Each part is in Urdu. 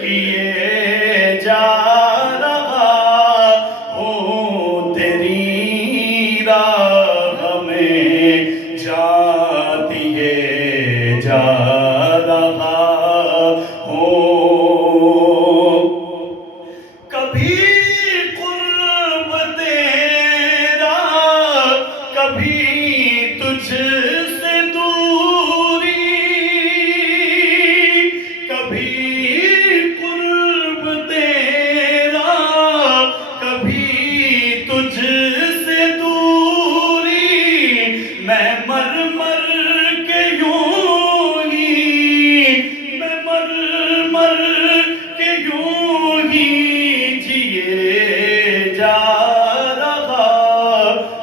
کیے جا رہا ہوں، تیری راہ میں جان دیے جا رہا ہوں۔ کبھی قرب تیرا، کبھی تجھ سے دوری، کبھی قرب تیرا، کبھی تجھ سے دوری، میں مر مر کے یوں ہی، میں مر مر کے یوں ہی جیے جا رہا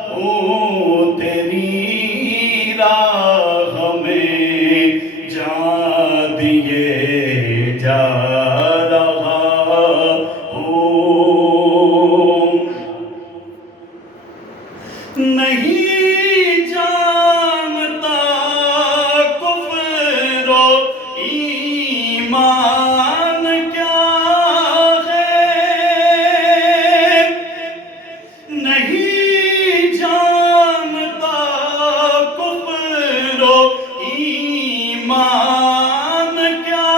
ہوں، تیری راہ میں جان دیے جا رہا ہوں۔ نہیں جانتا کفر و ایمان کیا ہے، نہیں جانتا کفر و ایمان کیا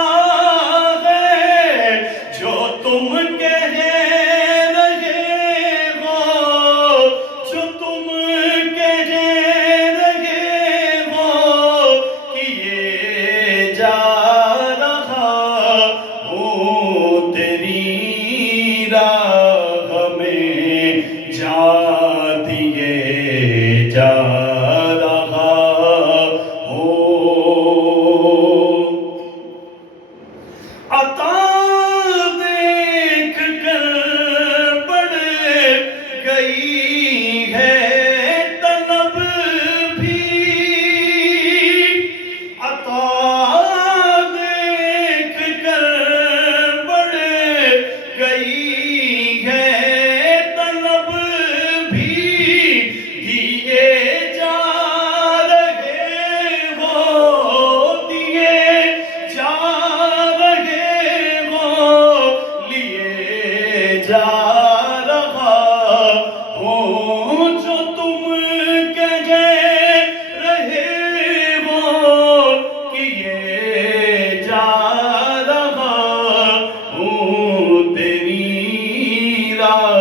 ہے، جو تم کہہ رہے ہو، جو تم کہہ رہے ہو، کیے جا رہا ہوں، تیری راہ میں جان دیے جا رہا ہوں۔ عطا دیکھ کر بڑھ گئی ہے طلب بھی، عطا دیکھ کر بڑھ گئی ہے طلب بھی، دیے جا رہے ہو، دیے جا رہے ہو، لیے جا رہا ہوں، جو تم کہہ رہے ہو، کیے جا رہا ہوں، تیری راہ